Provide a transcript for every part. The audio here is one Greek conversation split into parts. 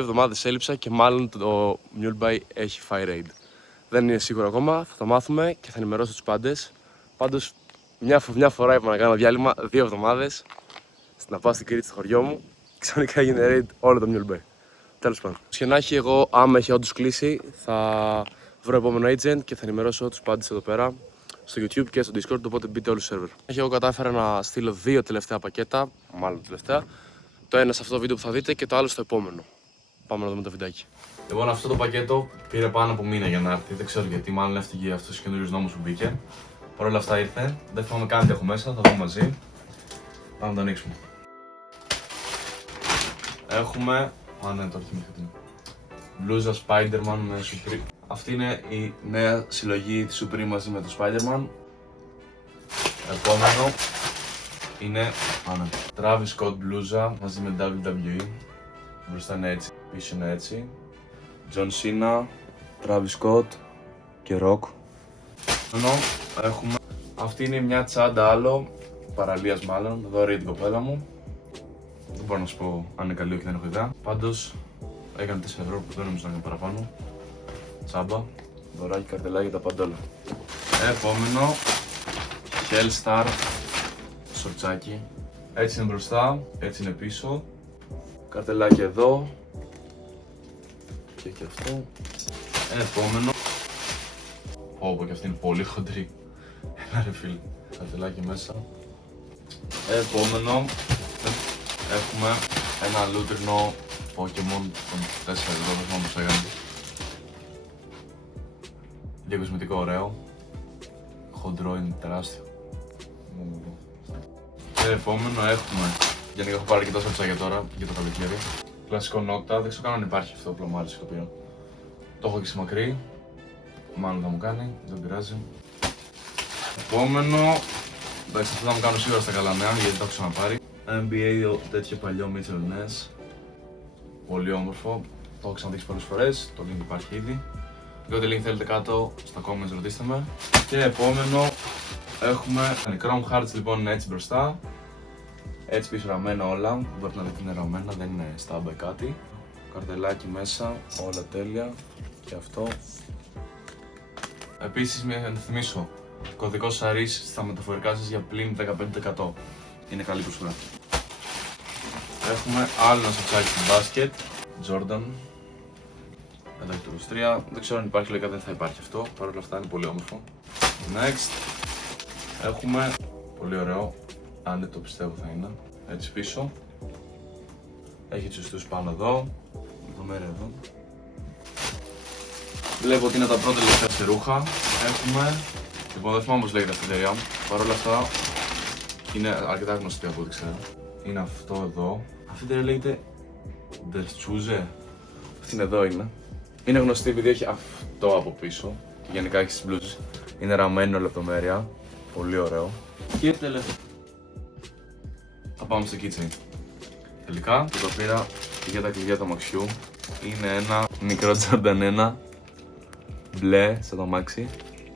εβδομάδες έλειψα και μάλλον το Muleby έχει Fire Raid. Δεν είναι σίγουρο ακόμα, θα το μάθουμε και θα ενημερώσω τους πάντες. Πάντως, μια φορά είπα να κάνω διάλειμμα 2 εβδομάδες να πάω στην Κρήτη στο χωριό μου και ξαφνικά έγινε raid όλο το Muleby. Τέλος πάντων. Και να έχει, εγώ άμα έχει όντως κλείσει, θα βρω επόμενο agent και θα ενημερώσω τους πάντες εδώ πέρα στο YouTube και στο Discord. Οπότε μπείτε όλους στο server. Εγώ κατάφερα να στείλω 2 τελευταία πακέτα, μάλλον τελευταία. Το ένα σε αυτό το βίντεο που θα δείτε και το άλλο στο επόμενο. Πάμε να δούμε το βιντεάκι. Λοιπόν, αυτό το πακέτο πήρε πάνω από μήνα για να έρθει. Δεν ξέρω γιατί, μάλλον έφυγε αυτό ο καινούριο νόμο που μπήκε. Παρ' όλα αυτά ήρθε. Δεν θυμάμαι καν τι έχω μέσα, θα δούμε μαζί. Πάμε να το ανοίξουμε. Έχουμε. Α, ναι, το αρχή είναι. Μπλούζα Spider-Man με Supreme. Αυτή είναι η νέα συλλογή τη Supreme μαζί με το Spider-Man. Επόμενο είναι. Travis Scott μπλούζα μαζί με WWE. Μπροστά είναι έτσι, πίσω είναι έτσι. John Cena, Travis Scott και Rock. Ενώ έχουμε. Αυτή είναι μια τσάντα άλλο, παραλίας μάλλον, δώρη την κοπέλα μου. Δεν μπορώ να σου πω αν είναι καλή όχι, δεν έχω ιδέα. Πάντως έκανε 4 ευρώ που δεν νομίζω να είναι παραπάνω. Τσάμπα, δωράκι, καρτελάκι, τα παντόλα. Επόμενο, Hellstar, σορτσάκι. Έτσι είναι μπροστά, έτσι είναι πίσω. Καρτελάκι εδώ. Και αυτό. Επόμενο. Όπου και αυτή είναι πολύ χοντρή. Ένα ρε φίλε. Καρτελάκι μέσα. Επόμενο. Έχουμε ένα λούτρινο Pokemon των 4 ευρώ, δεν θυμάμαι πώς έκανε. Διακοσμητικό ωραίο. Χοντρό είναι τεράστιο. Επόμενο έχουμε. Γενικά έχω πάρει και τόσα ψάρια τώρα για το καλοκαίρι. Κλασικό νόκτα, δεν ξέρω καν αν υπάρχει αυτό το πλωμάρι στο οποίο. Το έχω και σε μακρύ. Μάλλον θα μου κάνει, δεν πειράζει. Επόμενο. Εντάξει, αυτό θα μου κάνω σίγουρα στα καλά νέα γιατί το έχω ξαναπάρει. NBA τέτοιο παλιό Mitchell Ness. Πολύ όμορφο. Το έχω ξαναδείξει πολλές φορές. Το link υπάρχει ήδη. Ό,τι link θέλετε κάτω στα comments ρωτήστε με. Και επόμενο έχουμε Chrome Hearts, λοιπόν είναι έτσι μπροστά. Έτσι πίσω ραμμένα όλα. Μπορείτε να δείτε είναι ραμμένα, δεν είναι στάμπα ή κάτι. Καρτελάκι μέσα, όλα τέλεια. Και αυτό. Επίσης, να θυμίσω, κωδικός Aris στα μεταφορικά σας για πλην 15%. Είναι καλή προσφορά. Έχουμε άλλο ένα σοτσάκι του μπάσκετ, Jordan. Εντάξει το 23, δεν ξέρω αν υπάρχει, λογικά δεν θα υπάρχει αυτό, παρ' όλα αυτά είναι πολύ όμορφο. Next, έχουμε πολύ ωραίο, αν δεν το πιστεύω θα είναι, έτσι πίσω. Έχει τσουστούς πάνω εδώ, εδώ. Βλέπω ότι είναι τα πρώτα τελευταία σε ρούχα. Έχουμε, λοιπόν δεν θυμάμαι πώς λέγεται αυτή η εταιρεία, παρ' όλα αυτά είναι αρκετά γνωστή από ό,τι ξέρω. Είναι αυτό εδώ. Αυτή η εταιρεία λέγεται Derchuze. Αυτή είναι εδώ είναι. Είναι γνωστή επειδή έχει αυτό από πίσω και γενικά έχει τις μπλούζες. Είναι ραμμένο λεπτομέρεια. Πολύ ωραίο. Και τελευταίο. Θα πάμε στο keychain. Τελικά το πήρα για τα κλειδιά του αμαξιού. Είναι ένα μικρό Jordan 1 μπλε σαν το αμάξι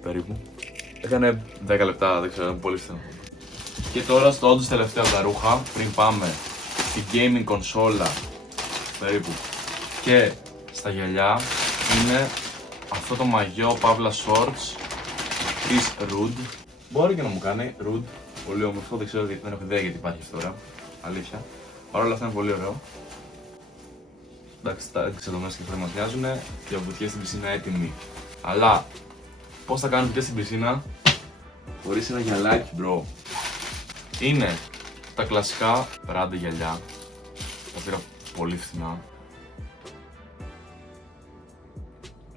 περίπου. Έκανε 10 λεπτά, δεν ξέρω, πολύ φθηνό. Και τώρα στο όντως τελευταίο από τα ρούχα, πριν πάμε στη gaming κονσόλα περίπου και στα γυαλιά, είναι αυτό το μαγιό παύλα shorts της Rude. Μπορεί και να μου κάνει Rude, πολύ όμορφο, δεν ξέρω, δεν έχω ιδέα γιατί υπάρχει αυτό τώρα, αλήθεια. Παρ' όλα αυτά είναι πολύ ωραίο. Εντάξει, τα εξεδομές και μας μοιάζουν και βουτιές στην πισίνα έτοιμοι. Αλλά πώς θα κάνω βουτιές στην πισίνα χωρίς ένα γυαλάκι, bro. Είναι τα κλασικά Prada γυαλιά. Τα πήρα πολύ φθηνά.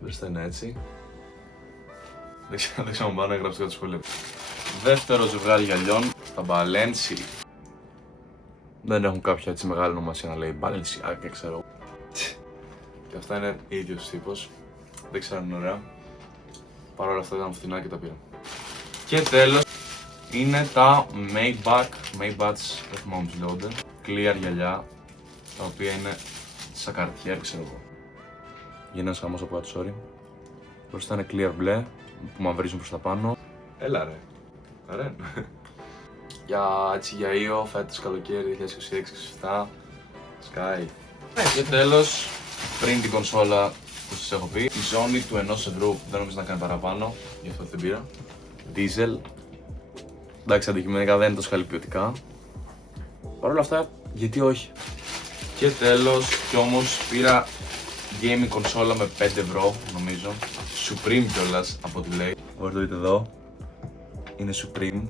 Μπροστά είναι έτσι. Δεν ξέρω αν πάω να γράψω κάτι σχόλιο. Δεύτερο ζευγάρι γυαλιών, τα Balenci. Δεν έχουν κάποια έτσι μεγάλη ονομασία να λέει Balenciaga, ξέρω. Και αυτά είναι ίδιος τύπος. Δεν ξέρω αν είναι ωραία. Παρ' όλα αυτά ήταν φθηνά και τα πήρα. Και τέλος είναι τα Maybach, δεν θυμάμαι πώς λέγονται. Clear γυαλιά, τα οποία είναι σαν Cartier, ξέρω εγώ. Γίνεται ένας χαμός από κάτω, sorry. Μπροστά είναι clear μπλε, που μαυρίζουν προς τα πάνω. Έλα ρε, ρε. Για Ιω, φέτος καλοκαίρι 2026-2027, Sky. Και τέλος, πριν την κονσόλα που σας έχω πει. Η ζώνη του 1 ευρώ δεν νομίζω να κάνει παραπάνω, γι' αυτό την πήρα. Diesel. Εντάξει, αντικειμενικά δεν είναι τόσο καλή ποιοτικά. Παρ' όλα αυτά, γιατί όχι. Και τέλος, κι όμως πήρα gaming κονσόλα με 5 ευρώ, νομίζω. Supreme κιόλας, από ό,τι λέει. Μπορείτε να δείτε εδώ. Είναι Supreme.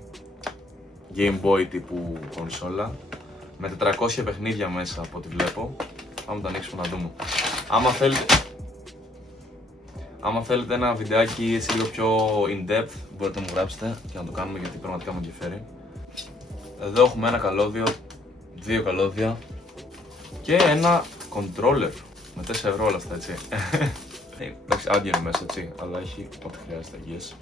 Game Boy τύπου κονσόλα. Με 400 παιχνίδια μέσα, από ό,τι βλέπω. Πάμε να το ανοίξουμε να δούμε. Άμα θέλετε ένα βιντεάκι έτσι λίγο πιο in-depth, μπορείτε να μου γράψετε και να το κάνουμε, γιατί πραγματικά με ενδιαφέρει. Εδώ έχουμε ένα καλώδιο, 2 καλώδια και ένα controller με 4 ευρώ όλα αυτά, έτσι. Εντάξει, άδειο είναι μέσα, έτσι, αλλά έχει ό,τι χρειάζεται, yes.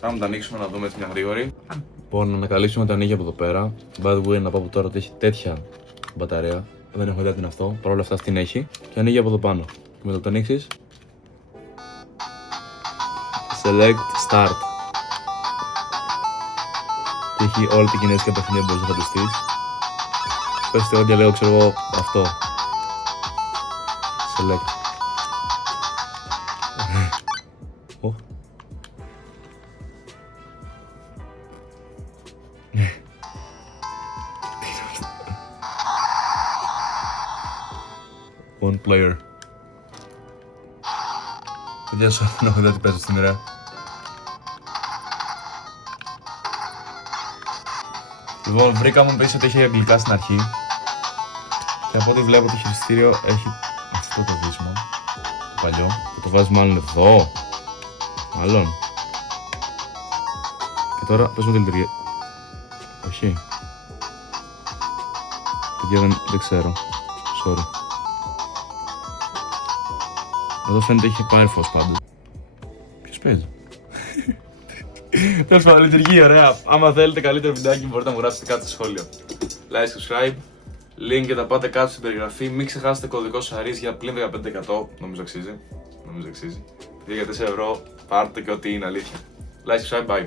Πάμε να τα ανοίξουμε να δούμε έτσι μια γρήγορη. Λοιπόν, να ανακαλύψουμε τα ανοίγια από εδώ πέρα. By the way, να πω από τώρα ότι έχει τέτοια μπαταρία. Δεν έχω ιδέα τι είναι αυτό, παρ' όλα αυτά την έχει. Και ανοίγει από εδώ πάνω. Και μετά το ανοίξεις. Select Start. Και έχει όλα τα κινέζικα παιχνίδια που μπορείς να φανταστείς. Πες ότι εγώ διαλέγω, ξέρω εγώ, αυτό. Select. One player. Παιδιά, σου δεν έχω ιδέα τι παίζω στην ώρα. Λοιπόν, βρήκαμε πίσω ότι έχει αγγλικά στην αρχή. Και από ό,τι βλέπω το χειριστήριο έχει αυτό το βίσμα. Το παλιό. Και το βάζουμε μάλλον εδώ. Μάλλον. Και τώρα πες μου τι λειτουργεί. Όχι. Παιδιά, δεν ξέρω. Sorry. Εδώ φαίνεται έχει Firefox πάντως. Ποιος παίζει? Τέλος πάντων, λειτουργεί ωραία. Άμα θέλετε καλύτερο βιντεάκι μπορείτε να μου γράψετε κάτω στο σχόλιο. Like, subscribe, link και τα πάτε κάτω στην περιγραφή. Μην ξεχάσετε κωδικό SARIS για πλην 15%. Νομίζω αξίζει. Για 4 ευρώ πάρτε και ό,τι είναι αλήθεια. Like, subscribe, bye.